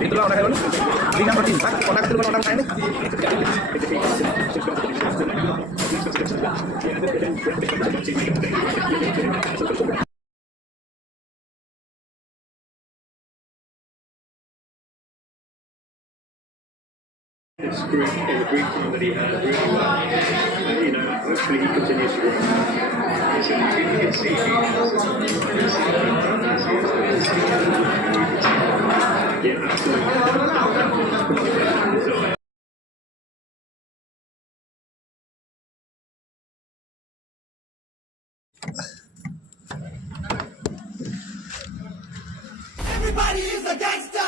Itulah orang hewan. Bina bertindak, konak itu orang lain. This group in the brief time that he had really well. Hopefully he continues to grow. So you can see yeah, absolutely. Everybody is a gangster.